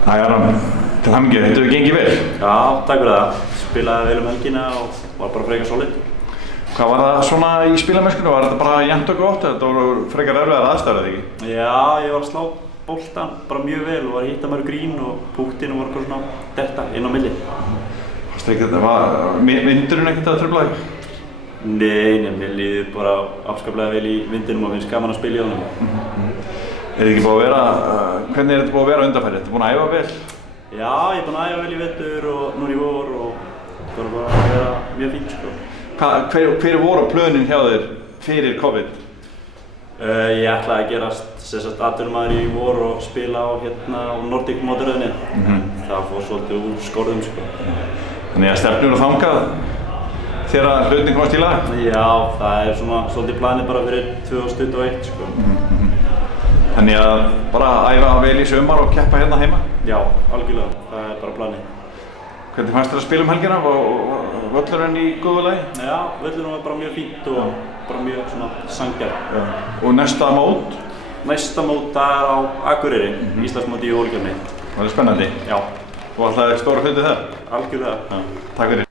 Hæ Aron, til hamingju, þetta hefur gengið vel? Já, takk fyrir það. Spilaði vel helgina og var bara frekar solid. Hvað var það svona í spilamennskunni? Var þetta bara jafnt og gott? Þetta voru frekar erfiðar aðstæður, eða ekki? Já, ég var að slá boltan bara mjög vel og var að hitta maður grín og púktinn og var bara svona detta inn á milli. Var vindurinn ekkert að trufla þig? Nei, mér líður bara afskaplega vel í vindinum og finnst gaman að spila í honum. Er þetta ekki búið að vera, hvernig er þetta búið að vera undanfærið? Ertu búinn að æfa vel? Já, ég er búinn að æfa vel í vetur og nú í vor og það var bara að vera mjög fínt sko. Hver voru plönin hjá þér fyrir COVID? Ég ætlaði að gerast atvinnumaður í vor og spila á Nordic mótaröðinni. Það fór svolítið úr skorðum sko. Þannig að stefnur og þangað þegar hlutin komast í lag? Já, það er svona svolítið planið bara fyrir 2021 sko. Þannig að bara æfa vel í sumar og keppa hérna heima? Já, algjörlega. Það er bara planið. Hvernig fannst þér að spila helgina? Var völlurinn í góðu lagi? Já, völlurinn var bara mjög fínt og bara mjög svona sanngjarn. Og næsta mót? Næsta mót er á Akureyri, Íslandsmóti í Ólgjarni. Það er spennandi. Já. Þú ætlaði stóra hluti þar? Algjörlega. Takk fyrir.